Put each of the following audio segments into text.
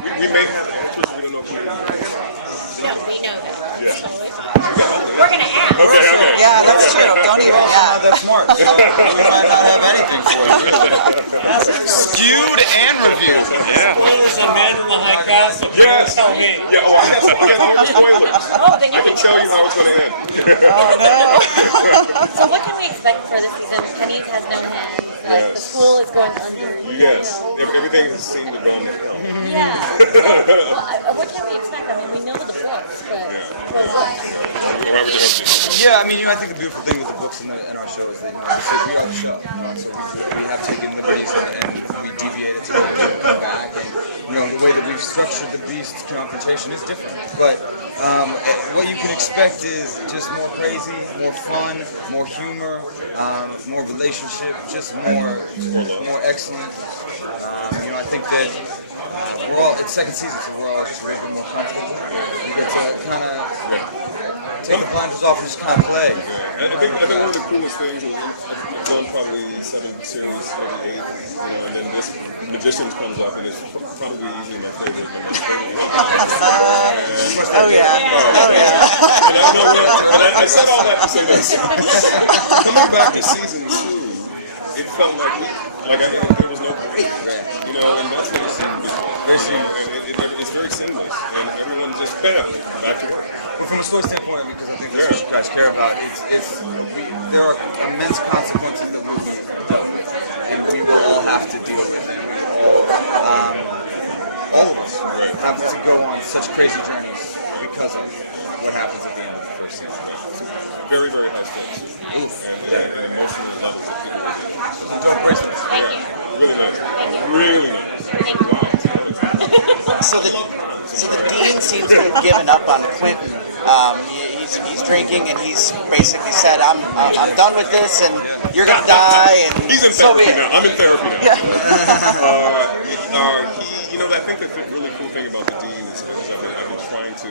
We may have answers, we don't know who. No, we know that. Yeah. We're going to ask. Okay, okay. Yeah, that's true. Don't even. Yeah. That's smart. So we might not have anything for you. Skewed and reviewed. Yeah. There's a man in the high castle. Yes. Tell me. Yeah, oh, I have spoilers. Oh, then you I can tell you how it's going to end. So what can we expect for this season? Penny's has no hands. Like, the Yes. school is going under. Yes. You know. Everything has seemed to go to hell. Yeah. So, what can we expect? I mean, we know the books, but... Why would you have to? Yeah, I mean, I think the beautiful thing with the books and our show is that, so we are the show. So we have taken liberties and we deviated to go back. And, the way that we've structured the Beast confrontation is different. But what you can expect is just more crazy, more fun, more humor, more relationship, just more excellent. I think that it's second season, so we're all just a little bit more comfortable. We get to kind of take the blinders off and just kind of play. I think one of the coolest things is I've done probably 7 series, maybe 8, and then this Magicians comes up and it's probably easily my favorite. Oh yeah. I said all that to say this. Coming back to season 2, it felt like there was no break, and that's what it seemed. It's very seamless, and everyone just back to work. But from a story standpoint, because I think that's what you guys care about, there are immense consequences that we will deal with, and we will all have to deal with it. All of us have to go on such crazy journeys because of what happens at the end of the first season. Very, very high stakes. And emotional levels that people are getting. Don't brace this. Thank you. Really nice. Really nice. Thank you. So the dean seems to have given up on Quentin. He's drinking and he's basically said, I'm done with this and you're gonna die and He's in so therapy be it." now. I'm in therapy now. Yeah. I think the really cool thing about the dean is I've been trying to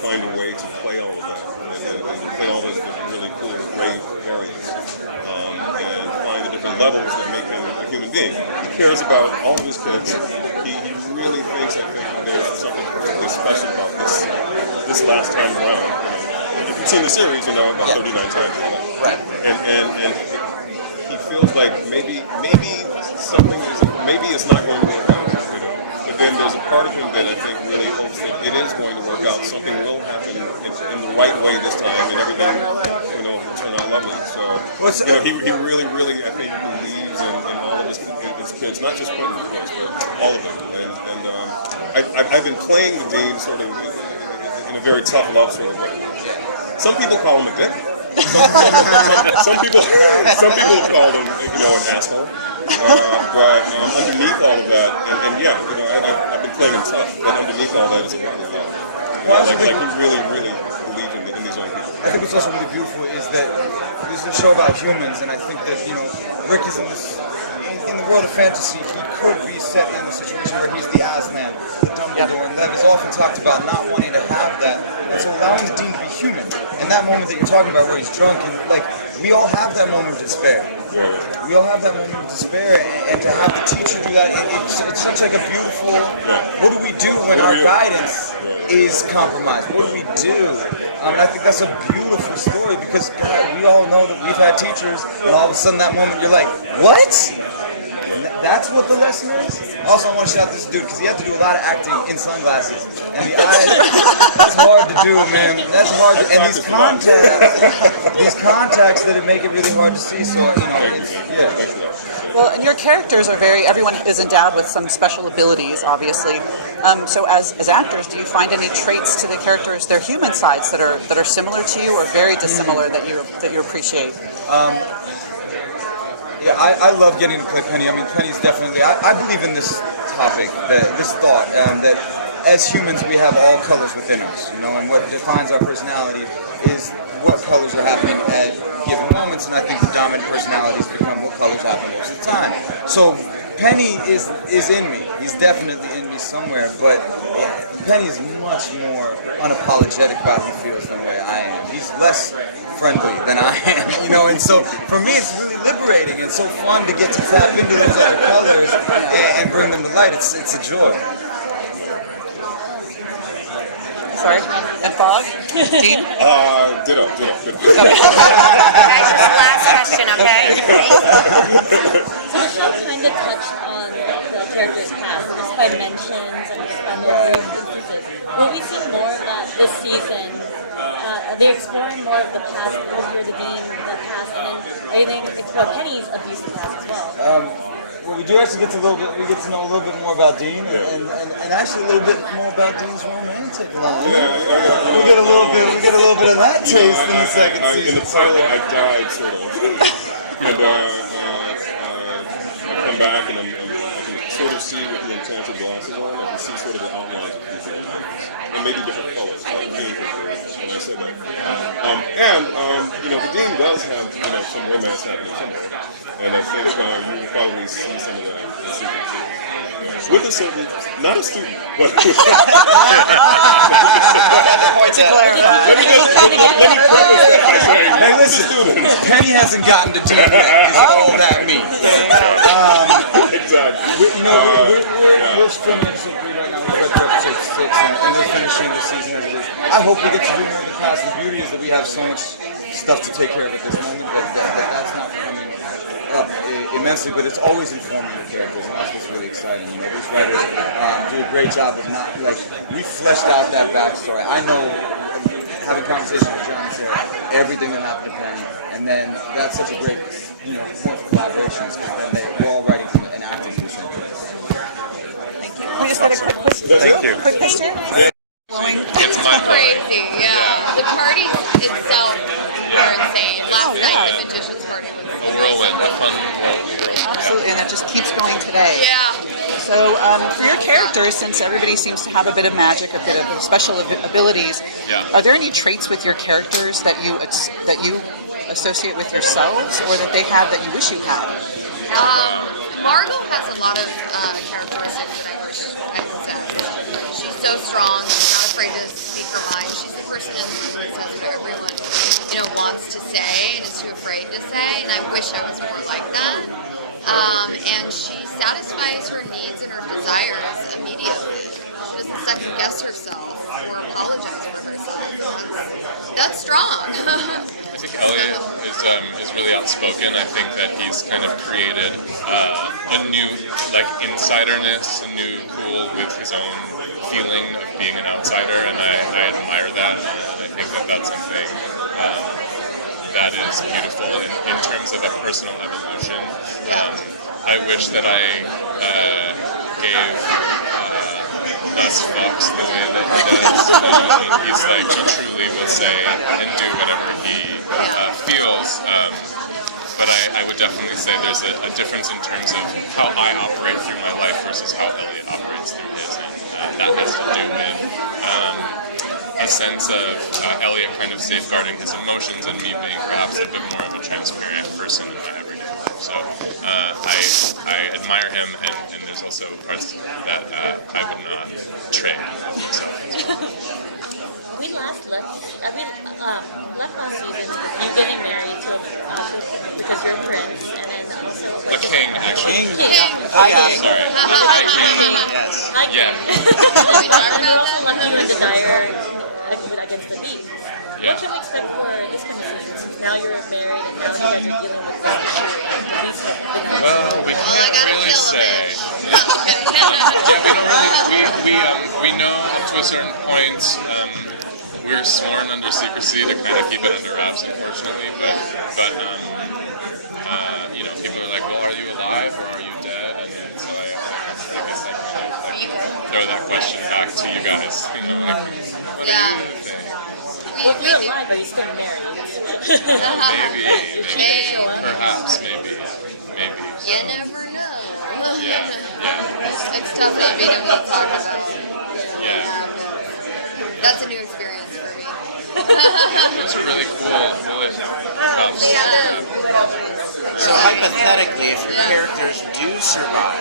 find a way to play all of that and play all those really cool gray areas and find the different levels that make him a human being. He cares about all of his kids. He really thinks, I think, that there's something particularly special about this last time around. If you've seen the series, about 39 times. Right. And he feels like maybe something maybe it's not going to work out. But then there's a part of him that I think really hopes that it is going to work out. Something will happen in the right way this time, and everything will turn out lovely. So he really, really, I think, believes in all of his kids, not just Quentin, of course, but all of them. And I've been playing the Dean sort of in a very tough love sort of way. Some people call him a dick. Some people have called him, an asshole. But underneath all of that, I've been playing him tough. But underneath all that is a lot of love. Like he really, really believes in these young people. I think what's also really beautiful is that this is a show about humans, and I think that Rick is in the world of fantasy. He could be set in a situation where he's the Aslan, Dumbledore, and Lev is often talked about not wanting to have that, and so allowing the Dean to be human. And that moment that you're talking about, where he's drunk, and we all have that moment of despair. We all have that moment of despair, and to have the teacher do that, it's such like a beautiful. What do we do when our guidance is compromised? What do we do? And I think that's a beautiful story because we all know that we've had teachers, and all of a sudden that moment you're like, what? And that's what the lesson is? Also, I want to shout out this dude because he had to do a lot of acting in sunglasses. And the eyes, that's hard to do, man. That's hard to, and these contacts that make it really hard to see, so, Well, and your characters are everyone is endowed with some special abilities, obviously. So as actors, do you find any traits to the characters, their human sides, that are similar to you or very dissimilar that you appreciate? Yeah, I love getting to play Penny. I mean, Penny's definitely, I believe in this topic, this thought, that as humans we have all colors within us, and what defines our personality is what colors are happening at given moments, and I think the dominant personalities become what colors happen most of the time. So Penny is in me. He's definitely in me somewhere, but Penny's much more unapologetic about how he feels than the way I am. He's less friendly than I am, and so for me it's really liberating and so fun to get to tap into those other colors and bring them to light. It's a joy. fog? Dean? Ditto. That's just last question, okay? So the show kind of touched on the character's past, just by mentions and just by little instances. Will we see more of that this season? Are they exploring more of the past, earlier the Dean, the past, and then are they going to explore Penny's abusive past as well? Well, we do actually get to know a little bit more about Dean, and actually a little bit more about Dean's romantic life. We get a little bit of that taste in the second season. In the pilot, I died sort of, and I come back and I can sort of see with the enchanted glasses on. I can see sort of the outlines of people and things, and maybe different colors, like pink or blue. And you said that. The Dean does have some romance happening somewhere. And I think you will probably see some of that in season 2. With a certain, not a student, but To clarify. let me preface that by saying, Hey, listen, Penny hasn't gotten to Dean yet, is all that means. exactly. We're filming season 3 right now. We're at episode 6, and we're finishing the season as it is. I hope we get to do more of the past. The beauty is that we have so much stuff to take care of at this moment that's not coming up immensely, but it's always informing the characters, and that's what's really exciting. These writers do a great job of not, we fleshed out that backstory. I know, having conversations with John and Sarah, everything that happened to Penny, and then that's such a great, point of collaboration, because then we're all writing from and acting from the same place. We just had a quick question. Thank you. Quick question. It's crazy, yeah. The parties itself were insane. Last night, the Magician's Party was Whirlwind, a fun Absolutely, and it just keeps going today. Yeah. So, for your characters, since everybody seems to have a bit of magic, a bit of special abilities, are there any traits with your characters that you associate with yourselves, or that they have that you wish you had? Margot has a lot of characteristics that I wish I possessed. She's so strong. She's not afraid to speak her mind. She's the person in the room that says what everyone, wants to say and is too afraid to say. And I wish I was more like that. And she satisfies her needs and her desires immediately. She doesn't second guess herself or apologize for herself. That's strong. I think Elliot is really outspoken. I think that he's kind of created a new insiderness, a new pool with his own feeling of being an outsider, and I admire that. I think that that's something that is beautiful in terms of a personal evolution. I wish that I gave us fucks the way that he does. He's he truly will say and do whatever he feels. But I would definitely say there's a difference in terms of how I operate through my life versus how Elliot operates through his. And that has to do with a sense of Elliot kind of safeguarding his emotions and me being perhaps a bit more of a transparent person in my everyday life. So I admire him, and there's also parts that I would not trade. So. We left last season, you getting married to because you're a prince, and then also A king, actually. Hi, Sorry. Yes. I Yeah. we talked about that. Lucky you the dire against the beast. Yeah. What can we expect for this coming season? Since now you're married and now you guys are dealing with this issue. Well, we I can't gotta really kill say. him. Yeah, we don't really. We know to a certain point. We're sworn under secrecy to kind of keep it under wraps, unfortunately. But people are like, well, are you alive or are you dead? And so I guess I kind of throw that question back to you guys. What do you think? Well, if you're alive, but you're still married. Maybe, perhaps, maybe. You never know. Yeah. It's tough not being able to talk about it. Yeah. That's a new experience for me. It was a really cool house. So hypothetically, if your characters do survive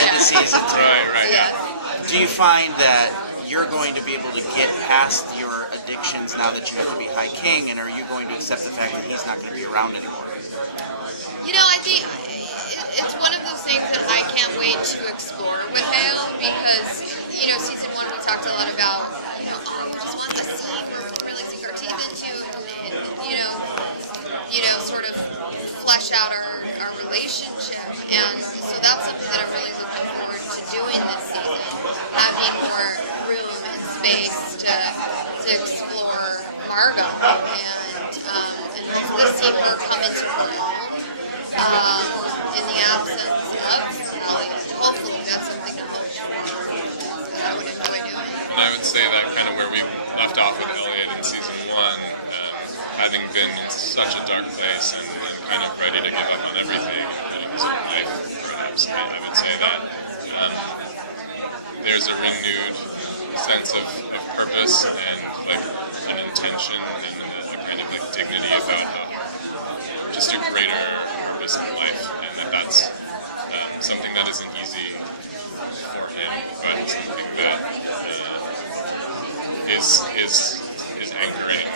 into season 2, Right, yeah. do you find that you're going to be able to get past your addictions now that you have to be High King, and are you going to accept the fact that he's not going to be around anymore? I think it's one of those things that I can't wait to explore with Hale because, season 1 we talked a lot about, we just want the scene where we really sink our teeth into and sort of flesh out our relationship. And so that's something that I'm really looking forward to doing this season, having more room and space to explore Margot and see her come into her own in the absence of Elliot. Hopefully that's something to look for that I would enjoy doing. And I would say that kind of where we left off with Elliot in season 1, having been in such a dark place and kind of ready to give up on everything and putting his own life perhaps, I would say that there's a renewed sense of purpose and like an intention and a kind of like dignity about just a greater purpose in life, and that's something that isn't easy for him, but something that is anchoring.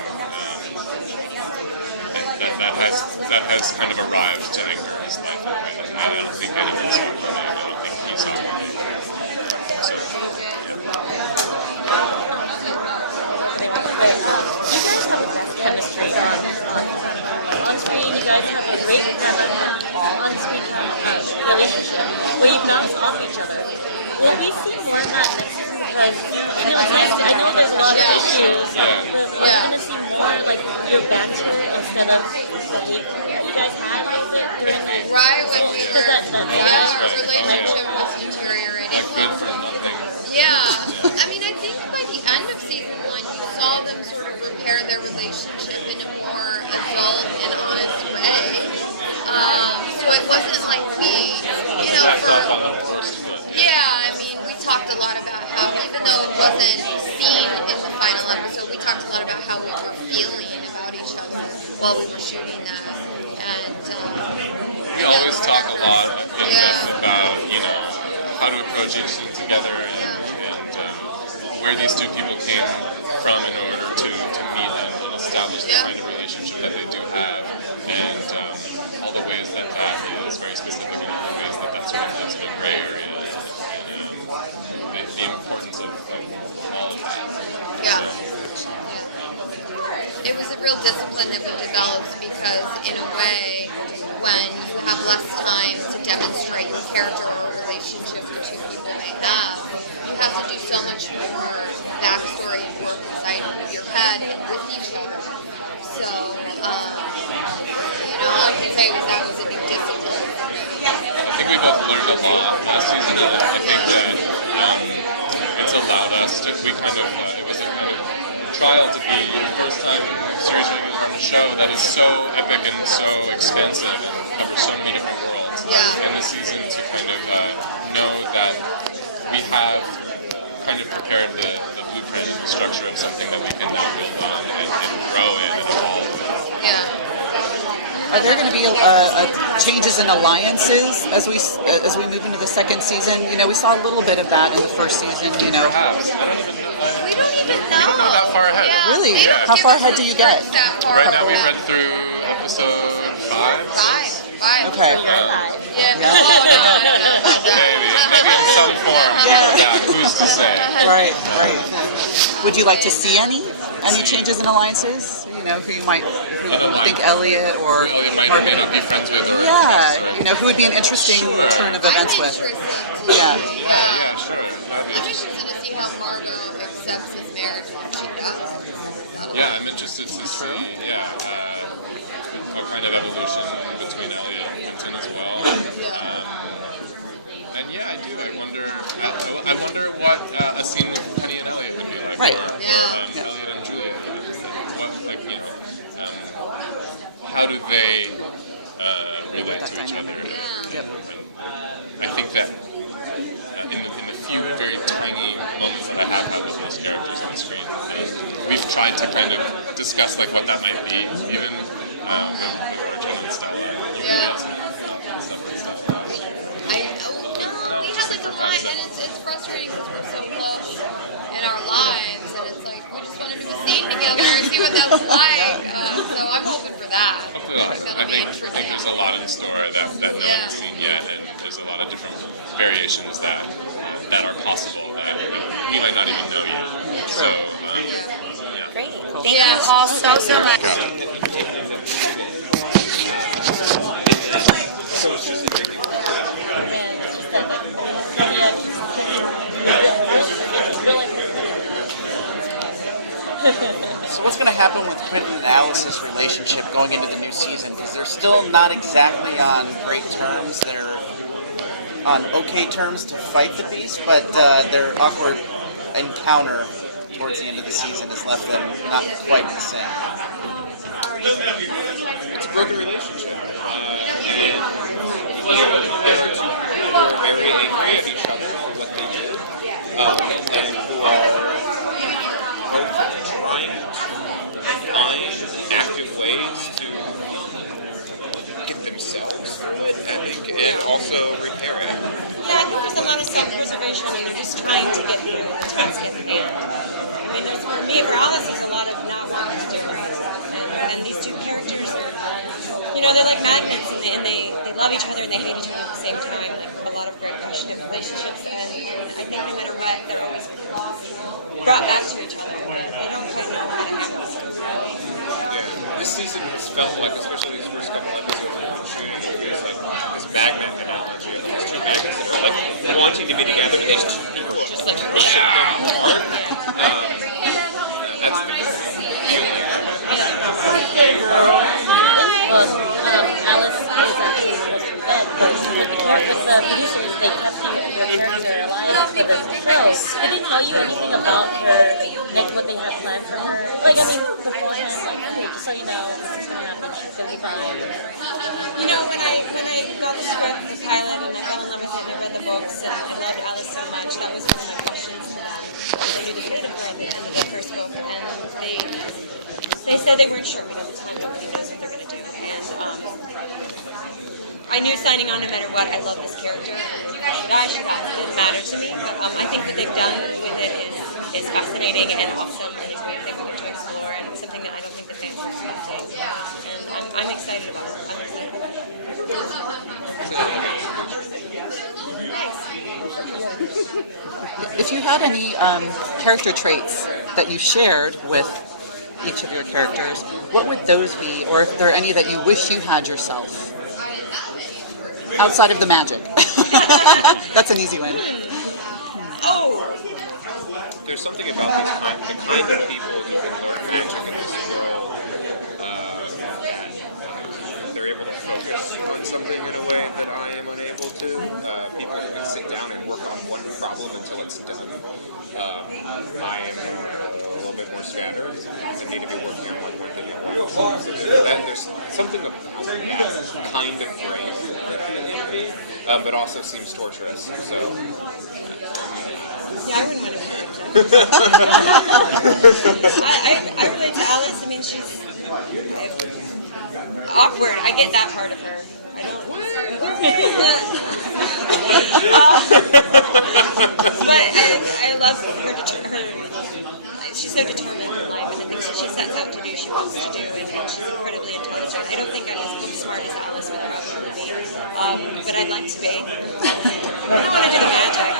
That has kind of arrived to anchor his life in a way that I don't think anyone's ever made. I don't think he's ever made. So, Chemistry on screen. You guys have a great on-screen relationship where you bounce off each other. Will we see more of that next season? Because I know there's a lot of issues, but we're going to see more like your banter instead of you guys have. Right when we were, our relationship was deteriorating. Yeah, I mean, I think by the end of season 1, you saw them sort of repair their relationship in a more adult and honest way. So it wasn't like we, I mean, we talked a lot about how, even though it wasn't seen in the final episode, we talked a lot about how we were feeling about each other while we were shooting that. And we always talk a lot about, how to approach each thing together and where these two people came from in order to meet and establish the kind of relationship that they do have, and all the ways that is very specific and all the ways that that's sort of has a gray area, and the importance of all of that. Yeah. It was a real discipline that we developed because, in a way, when you have less time to demonstrate your character or relationship the two people may have, you have to do so much more backstory and work inside of your head and with each other. So, all I can say was that was a new discipline. I think we both learned a lot last season, and I think that it's allowed us to, it was a kind of trial to be the first time series regular on a show that is so epic and so expansive and covers so many different worlds in the season, to kind of know that we have kind of prepared the blueprint and structure of something that we can now build on and grow in and evolve with. Are there going to be changes in alliances as we move into the second season? We saw a little bit of that in the first season. We don't even know. That far ahead. Yeah, Really? they don't How give far us ahead do you get? that far Right now we ahead. read through episode 5. Five. Okay. Yeah. Oh, no. Maybe in some form. Yeah. Who's to say? Right. Would you like to see any changes in alliances? Who you think Elliot or Margaret would be friends with. Or yeah, who would be an interesting turn of events with? Yeah. I'm interested to see how Margot accepts his marriage when she does. Yeah, I'm interested to see what kind of evolution between Elliot and Quentin as well. And I do. I wonder what a scene with Penny and Elliot would be like. Right. Yeah. Elliot and Julia. How do they relate That to each dynamic. other? Yep. I think that in the few very tiny moments that I have had with those characters on screen, we've tried to kind of discuss what that might be, even how Joel and stuff. Yeah. We had a line, and it's frustrating because we're so close in our lives, and it's like we just want to do a scene together and see what that's like. So I'm hoping for that. I think there's a lot in store that we haven't seen yet. True. Great. Cool. Thank you all so much. So what's going to happen with Quentin and Alice's relationship going into the new season? Because they're still not exactly on great terms. They're on okay terms to fight the Beast, but their awkward encounter towards the end of the season has left them not quite in sync. It's a broken relationship. And they're very angry at each other for what they did. And who are both trying to find active ways to get themselves, I think, and also repair it. Yeah, I think there's a lot of self-preservation and they're just trying to get through the task at hand. I mean, there's, for me, for Alice, there's a lot of not wanting to do it. And these two characters are, they're like magnets and they love each other and they hate each other at the same time. And have a lot of very passionate relationships and I think no matter what, they're always brought back to each other. They don't quite know how to handle it. This season has felt like, especially these first couple episodes, it's like this magnet analogy. These two magnets that are like wanting to be together, but these two people are just like pushing them apart. That's the feeling. Alice is actually supposed to be dead, but the producers, they kept her character alive for this show. Did they tell you anything about her, like what they have planned for her? Like, I mean, beforehand, like, okay, just so you know, this is going to happen, she's going to be fine. When I got the script, the pilot, and I fell in love with it, and I read the books, and I loved Alice so much, that was one of my questions. I knew they were going to her at the end of the first book, and they said they weren't sure. Nobody knows what they're going to do. And I knew signing on no matter what, I love this character. She dies, she passes, it didn't matter to me. But I think what they've done with it is fascinating and awesome, and it's ways they're going to explore, and something that I don't think the fans are expecting. And I'm excited about it. If you had any character traits that you shared with each of your characters, what would those be, or if there are any that you wish you had yourself? Outside of the magic. That's an easy one. There's something about the kind of people who can learn magic in this world. They're able to focus on something in a way that I am unable to. People who can sit down and work on one problem until it's done. I am a little bit more scattered. I need to be working on one thing at once. There's something about that kind of brain that I envy, but also seems torturous. So. Yeah, I wouldn't want to be I relate to Alice. I mean, she's awkward. I get that part of her. But I love her. She's so determined in life, and the things that she sets out to do, she wants to do, and she's incredibly intelligent. I don't think I'm as smart as Alice would probably be, but I'd like to be. I don't want to do the magic.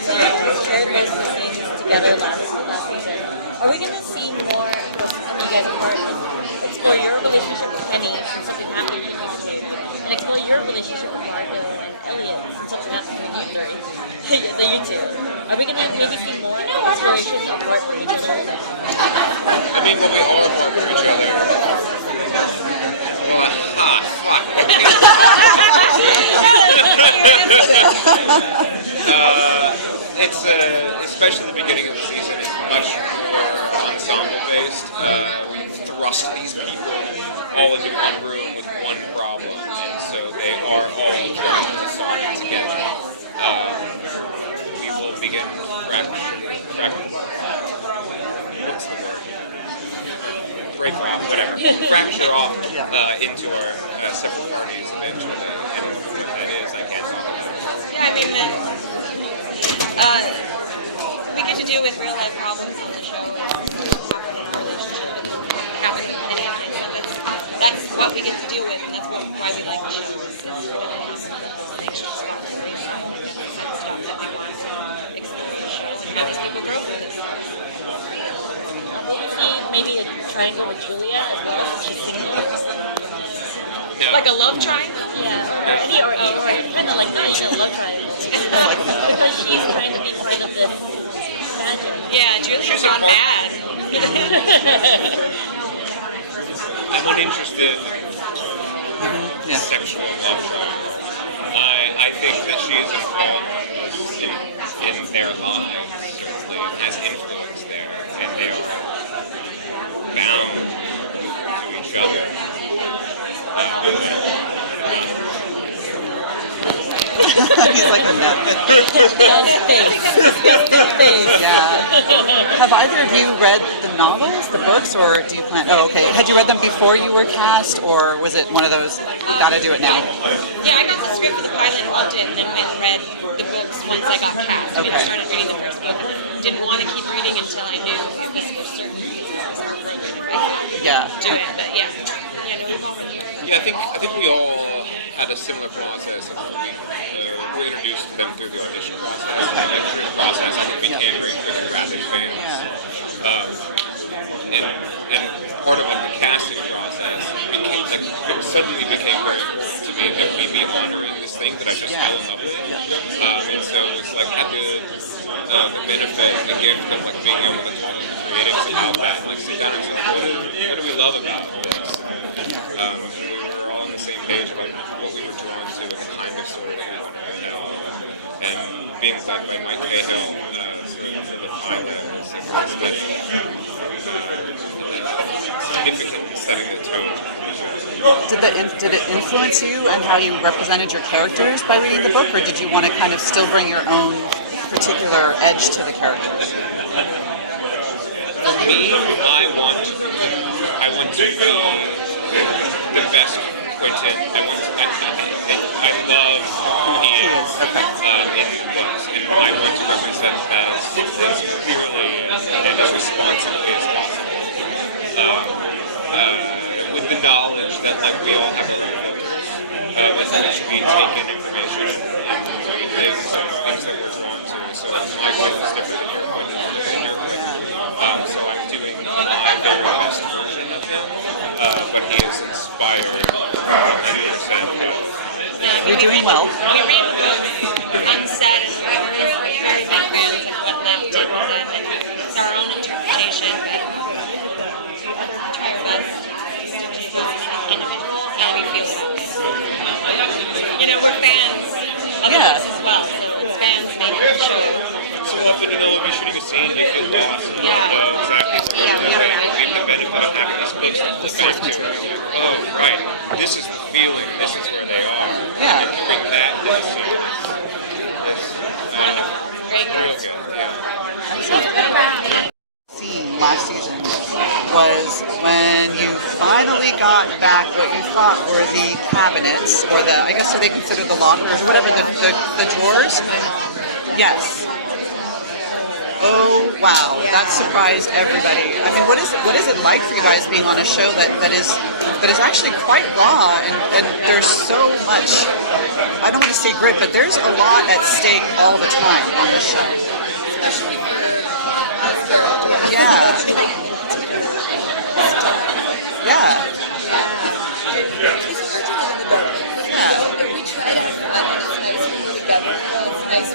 So you guys shared most of the scenes together last season. Are we going to see more of you guys explore your relationship with Penny since it's been happening in the season, and explore your relationship with Margot and Elliot since it's happening the YouTube? Are we going to maybe see more explorations of work from each other? I mean, when we all work for each other. It's especially the beginning of the season. It's much more ensemble based. We thrust these people all into one room with one problem, and so they are all joining to solve it together. We will begin fracture off into our separate parties eventually, and who that is, I can't talk about. Yeah, I mean, we get to deal with real life problems on the show. That's what we get to deal with, and that's why we like the show. and these people grow for this. Will we see maybe a triangle with Julia as well? Like a love triangle? Yeah, or kind of like not even a love triangle. Because she's trying to be part of this magic. Yeah, Julia's not mad. I'm uninterested Yeah. sexual love. I think that she is involved in their lives, has influence there, and they're bound to each other. He's like the nut. Face. Yeah. Have either of you read the novels, the books, or do you plan? Oh, okay. Had you read them before you were cast, or was it one of those? Gotta do it now. Yeah, I got the script for the pilot, loved it, and then went and read the books once I got cast. I mean, I Okay. started reading the first book and didn't want to keep reading until I knew it was for certain Yeah. do it. But yeah. Yeah, no. Yeah, I think we all had a similar process of we introduced them through the audition process. And like through the process, I think became very quickly rather fans. Yeah. And part of like the casting process became like it suddenly became very important to me that we be honoring this thing that I just fell in love with. And so it's like I did the benefit, the gift of like being able to talk to creatives about that, and like sit down and say, what do we love about this? We were all on the same page about what we were drawn to and the kind of story that we wanted to tell. And being played by Mike Cahill, so the pilot, significantly setting the tone. Did it influence you and how you represented your characters by reading the book, or did you want to kind of still bring your own particular edge to the characters? For me, I want to be the best Quentin. I love who he is in books, and I want to represent as clearly and as responsibly as possible. With the knowledge that like we all have a little filters, that should be taken information and things that we're drawn to. So my role is different than so I'm doing my very best version of him, but he is inspired to send You're doing well. We read books on set and we're very big fans of what Lev did with them, and it's our own interpretation. Try our best to do things individual, and we feel we're fans of Yeah. this as well. So it's fans making the show. so often, if you're shooting a scene, you feel lost. You Yeah. don't know exactly Yeah, we have what we have the benefit of having these books to look source back to. material. Oh, right. This is the feeling. This is where they are. Yeah. And then bring that to the scene. Great. Real good. Yeah. Scene last season was when you finally got back what you thought were the cabinets, or the, I guess, so they consider the lockers or whatever, the drawers. Yes. Oh wow, that surprised everybody. I mean, what is it like for you guys being on a show that is actually quite raw, and there's so much, I don't want to say grit, but there's a lot at stake all the time on the show. Yeah. Yeah. Yeah. We tried it together. It's nice.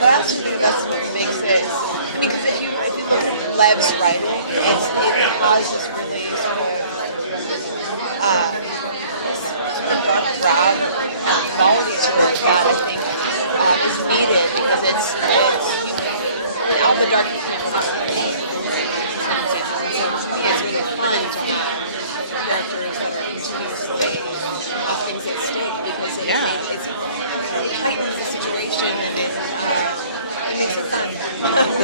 But absolutely, that's what makes it. Because if you look at Lev's writing, it has this really sort of dark brow quality to it that I think is needed because it's out the dark you can see. It's really fun to have characters that are continuously have things at stake because it heightens the situation and it makes it fun.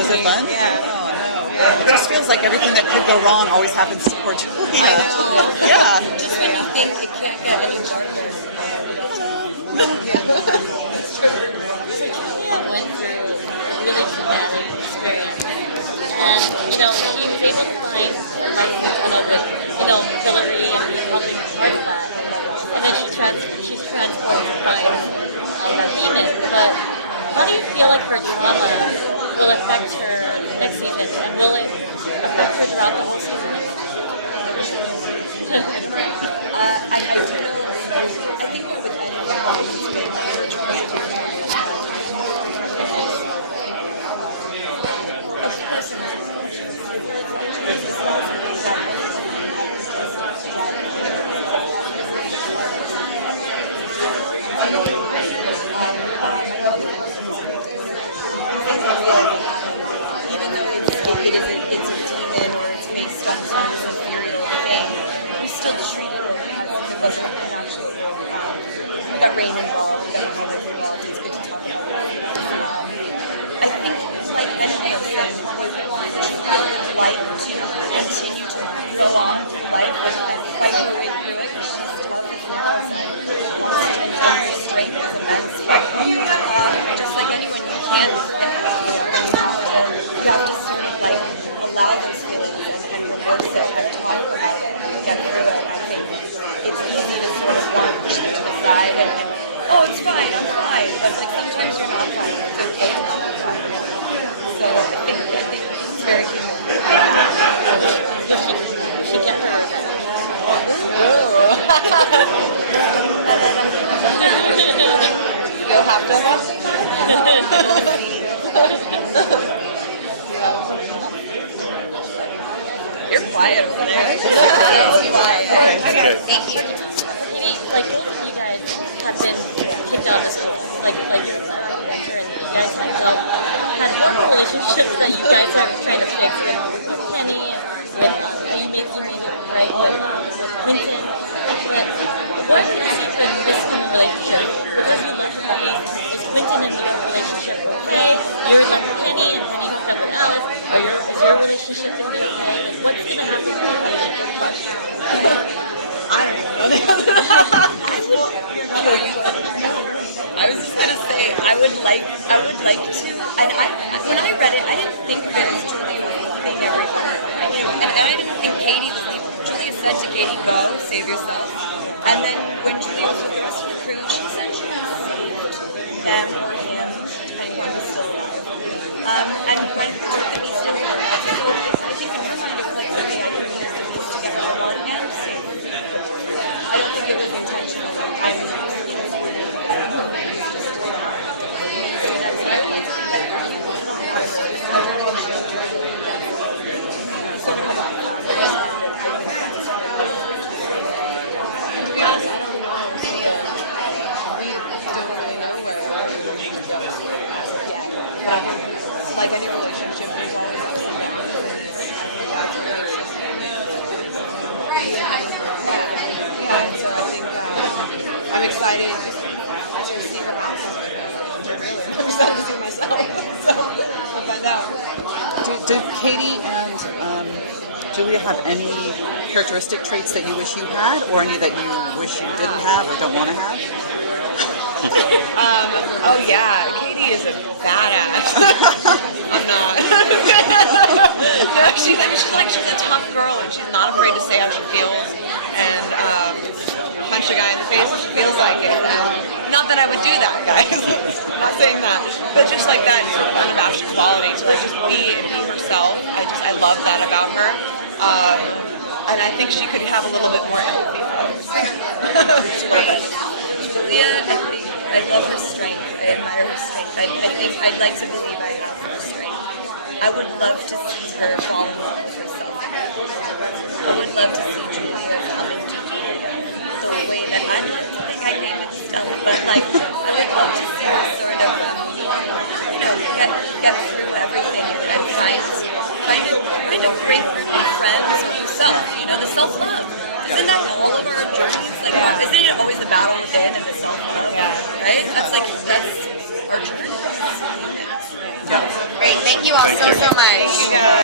Is it fun? Yeah. Oh no. It just feels like everything that could go wrong always happens to poor Julia. I know. Yeah. Just when you think it can't get any darker. Went through really traumatic experience, and he came to find, Hillary and probably part of that. especially we got Rain involved, we got it's good to talk about. I think, like Ashley said, I would like to continue to move along with life by moving through it. She's strength is immense. Just like anyone, you can't. You have to sort of like allow those feelings and accept them to operate and get through it. And I think it's easy to sort of push them to the side and oh, it's fine, I'm fine. But like sometimes you're not fine. It's okay. So I think it's very cute. She kept her. You'll have to watch it. You're quiet over there. Thank you. Maybe like you guys have been kept up, like you guys have had relationships that you guys have tried to fix with Penny and with right? Quentin. What is it that this relationship doesn't have? Is Quentin and your relationship okay? You're with Penny and then you have Alice, or is your relationship okay? What's gonna happen? I was just gonna say I would like to, and when I read it, I didn't think that Julia was leaving every part, you know, and I didn't think Katie was leaving. Julia said to Katie, "Go, save yourself." And then when Julia was with the rest of the crew, she said she had saved them or him, depending on who was still alive. And when Julia needs to go, so I think it's kind of like okay, I can use the piece together on one hand, save them. I don't think it was intentional. I was, you know, Like any relationship, there's Right, yeah, I know. so I think I'm excited to see her outcome. I'm excited to see myself. So we'll find out. Did Katie and Julia have any characteristic traits that you wish you had, or any that you wish you didn't have or don't want to have? oh yeah, Katie is a badass. I'm not. No, she's a tough girl and she's not afraid to say how she feels and punch a guy in the face if she feels like it. And not that I would do that, guys. I'm not saying that, but just like that unabashed quality to like just be herself. I love that about her. And I think she could have a little bit more empathy. Julia, I love her strength. I admire her strength. I think I'd like to believe I have her strength. I would love to see her fall in love with herself. I would love to see Julia come into Julia the way that I'd like to think I came into Stella, but like I would love to see her sort of, you know, get through everything and find a great group of friends of yourself. You know, the self-love. Isn't that all of our journeys? Like, isn't it always the battle within and the self-love? Right? That's our journey. Great. Thank you all so much.